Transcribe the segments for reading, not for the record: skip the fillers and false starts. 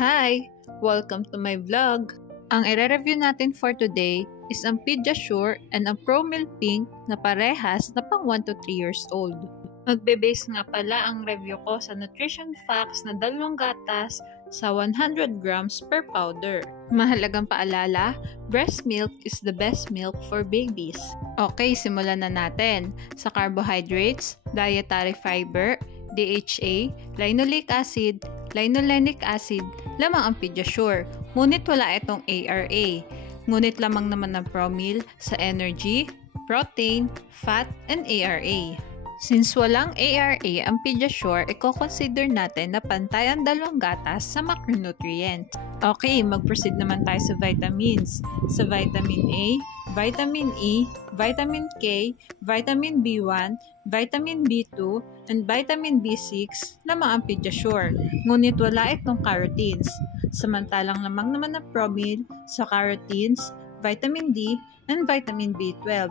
Hi! Welcome to my vlog! Ang i-review natin for today is ang Pediasure and ang Promil Pink na parehas na pang 1 to 3 years old. Magbe-base nga pala ang review ko sa nutrition facts na 2 gatas sa 100 grams per powder. Mahalagang paalala, breast milk is the best milk for babies. Okay, simulan na natin. Sa carbohydrates, dietary fiber, DHA, linoleic acid, linolenic acid, lamang ang Pediasure. Ngunit wala itong ARA. Ngunit lamang naman ng Promil sa energy, protein, fat, and ARA. Since walang ARA ang Pediasure, i-consider natin na pantay ang 2 gatas sa macronutrient. Okay, mag-proceed naman tayo sa vitamins. Sa vitamin A, vitamin E, vitamin K, vitamin B1, vitamin B2, and vitamin B6 lamang ang Pediasure. Ngunit wala itong carotenes. Samantalang lamang naman ang Promil sa carotenes, vitamin D, and vitamin B12.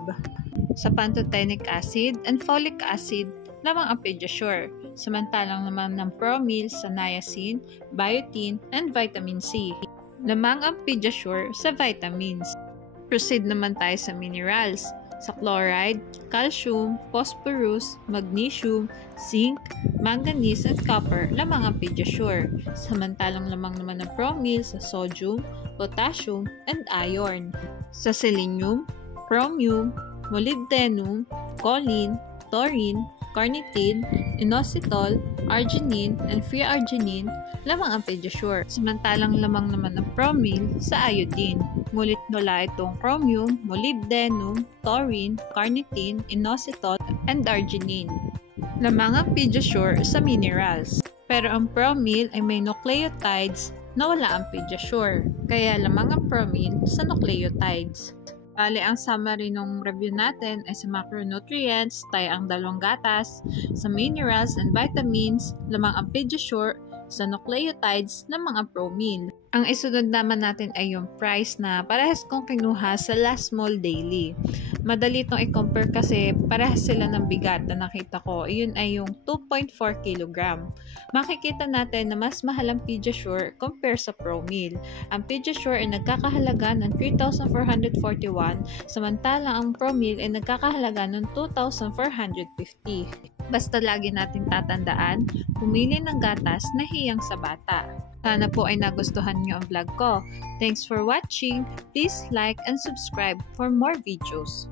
Sa pantothenic acid and folic acid lamang ang Pediasure. Samantalang naman ng Promil sa niacin, biotin, and vitamin C. Lamang ang Pediasure sa vitamins. Proceed naman tayo sa minerals. Sa chloride, calcium, phosphorus, magnesium, zinc, manganese, and copper lamang ang Pediasure. Samantalang lamang naman ng Promil sa sodium, potassium, and iron. Sa selenium, chromium, molybdenum, choline, taurine, carnitine, inositol, arginine, and free arginine lamang ang Pediasure. Samantalang lamang naman ng Promil sa iodine. Ngunit wala itong chromium, molybdenum, taurine, carnitine, inositol, and arginine. Lamang ang Pediasure sa minerals. Pero ang Promil ay may nucleotides na wala ang Pediasure. Kaya lamang ang Promil sa nucleotides. Bale, ang summary ng review natin ay sa macronutrients, tayo ang 2 gatas, sa minerals and vitamins, lamang ang Pediasure, sa nucleotides, lamang ang Promil. Ang isunod naman natin ay yung price na parehas kong kinuha sa Last Mall Daily. Madali itong i-compare kasi parehas sila ng bigat na nakita ko. Iyon ay yung 2.4 kg. Makikita natin na mas mahal ang Pediasure compare sa Promil. Ang Pediasure ay nagkakahalaga ng 3,441 samantalang ang Promil ay nagkakahalaga ng 2,450. Basta lagi nating tatandaan, pumili ng gatas na hiyang sa bata. Sana po ay nagustuhan niyo ang vlog ko. Thanks for watching. Please like and subscribe for more videos.